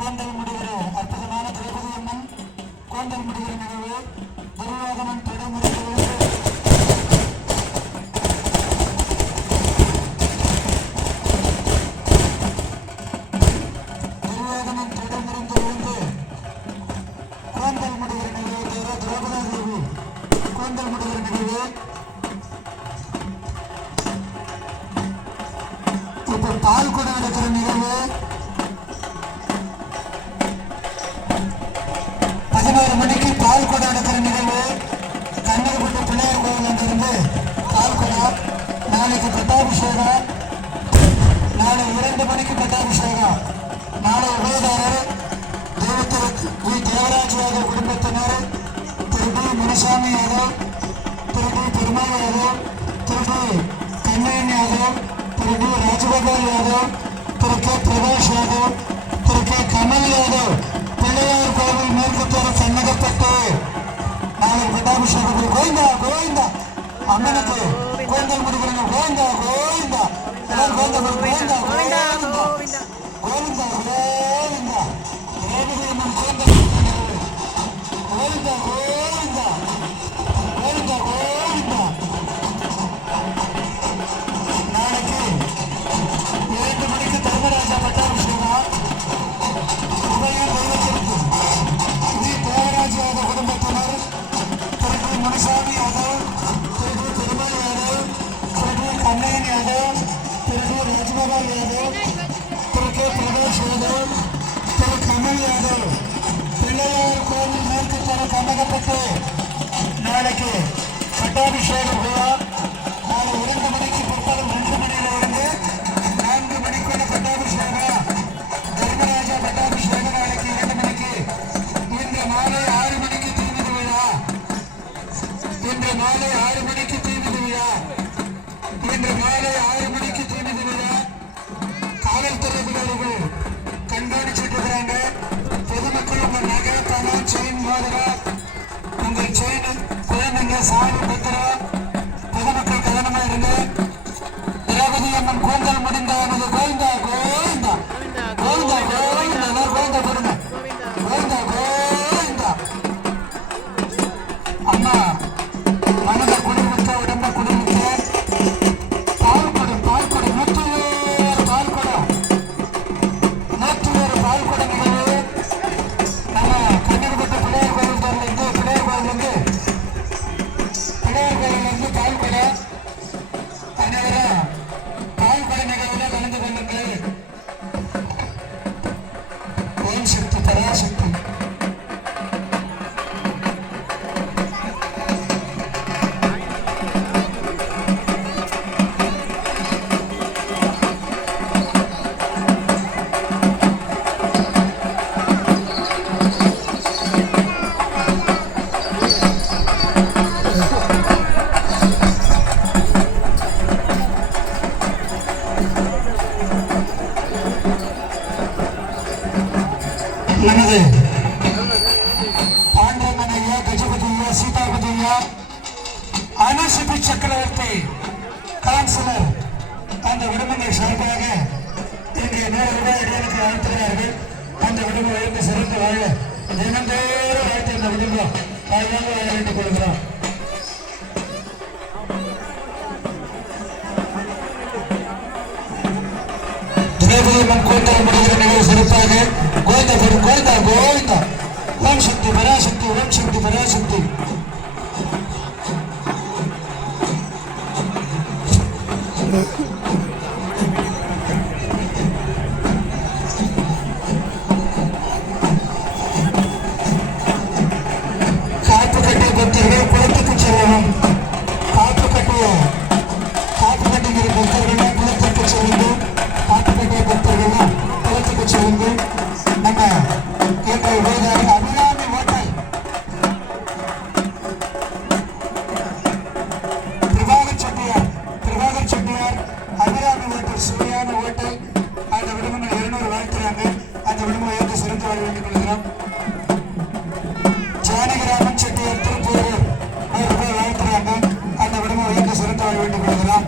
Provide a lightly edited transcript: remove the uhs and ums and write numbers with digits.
கோந்தல் முடிகிற அற்புதமான திரௌபதி அம்மன் கோந்தல் முடிகிற நிகழ்வு துரியோதனன் திடமுறையிலிருந்து கோந்தல் முடிகிற நிகழ்வு திரௌபதி தேவி கோந்தல் முடிகிற நிகழ்வு இப்போ பால் கூட நடக்கிற நிகழ்வு 11 மணிக்கு பால் கூட நடக்கிற நிகழ்வு கண்ணகப்பட்டு பிள்ளையார் கோவிலிருந்து பால் கூட நாளைக்கு பட்டாபிஷேகம் நாளை 2 மணிக்கு பட்டாபிஷேகம் நாளை உபயதாரர் வி தேவராஜ் யாதவ் குடும்பத்தினர் திரு டி முனுசாமி யாதவ் திரு டி பெருமாள் யாதவ் திரு டி கண்ணையன் யாதவ் திரு டி ராஜகோபால் யாதவ் திரு கே பிரகாஷ் யாதவ் திரு கே கமல் யாதவ் பிள்ளையார் கோவில் மேற்குத்தோர சன்னகப்பட்டு நாளை பட்டாபிஷேகத்தில் கோவிந்தா கோவிந்தா அம்மனுக்கு கோந்தல் முடிக்கிறவங்க கோவிந்தா கோவிந்தா எல்லாரும் கோவிந்தா கோவிந்தா கோவிந்தா கோவிந்தா கோவிந்தா தேவதி அம்மன் கோந்தல் கோவிந்தா கோவிந்தா கோவிந்தா கோவிந்தா நாளைக்கு 2 மணிக்கு தர்மராஜா பட்டாபிஷேகம் உதயம் தெய்வத்திற்கு வி தேவராஜ் யாதவ் குடும்பத்தினர் திரு டி முனுசாமி யாதவ் திரு டி பெருமாள் யாதவ் திரு டி கண்ணையன் யாதவ் திரு டி ராஜகோபால் யாதவ் திரு கே பிரகாஷ் யாதவ் திரு கமல் யாதவ் பிள்ளையார் கோவில் மேற்கு தர கண்ணகப்பட்டு நாளைக்கு பட்டாபிஷேக விழா நாளை 2 மணிக்கு பிற்பகல் 2 மணியிலிருந்து 4 மணிக்குள்ள பட்டாபிஷேகம் தர்மராஜா பட்டாபிஷேகம் நாளைக்கு 2 மணிக்கு இன்று மாலை 6 மணிக்கு தீமிதி விழா இன்று மாலை 6 மணிக்கு தீமிதி விழா இன்று மாலை 6 மணிக்கு தீமிதி விழா காவல்துறை அதிகாரிகள் கண்காணிச்சுட்டு இருக்கிறாங்க பொதுமக்கள் உங்கள் நகை பணம் செயின் மோதிரம் உங்கள் செயின் குழந்தைங்க சாமி பத்திரம் ஒரு பால் குட நிகழ்வு நம்ம கன்னியாகுமரி பிள்ளையார் கோயில் தரலிருந்து பிள்ளையார் கோயிலிருந்து பால் குட அனைவரும் பால் குட நிகழ்வுல கலந்து கொள்ளுங்கள். ஓம் சக்தி பராசக்தி. நமது பாண்டவன் ஐயா, கஜபதி ஐயா, சீதாபதி ஐயா, அனுசிபி சக்கரவர்த்தி கவுன்சிலர் அந்த விடுமுறை சார்பாக இங்கே 100 ரூபாய் இடைவெளிக்கு அழைத்துகிறார்கள். அந்த விடுமுறை இருந்து சிறந்து வாழ தினந்தோறும் அழைத்து இந்த விடுமுறை வாழ வேண்டிக் கொள்கிறோம். திரௌபதியம்மன் கோயில் முடிகிற நிகழ்வு சிறப்பாக கோவிந்தா கோவிந்தா கோவிந்தா. ஓம் சக்தி பராசக்தி, ஓம் சக்தி பராசக்தி. காப்பு கட்டிய பக்தர்கள் குளத்துக்கு செல்லவும். காப்பு கட்டிய பக்தர்கள் குளத்துக்கு செல்லுங்கள். காப்பு கட்டிய பக்தர்கள் குளத்துக்கு செல்லுங்கள். நம்ம எங்கள் உபயோக அபிராமி ஹோட்டல், பிரபாகர் செட்டியார் அபிராமி ஹோட்டல் சுவையான ஹோட்டல். அந்த விடுமுறை 200 வாழ்த்துறாங்க. அந்த விடுமுறை ஏற்று சிறந்து வாழ வேண்டிக் கொள்கிறோம். ஜானகிராமன் செட்டியார் திருப்பூர் 100 ரூபாய் வாழ்த்துறாங்க. அந்த விடுமுறை ஏற்று சிறந்து வாழ வேண்டிக் கொள்கிறோம்.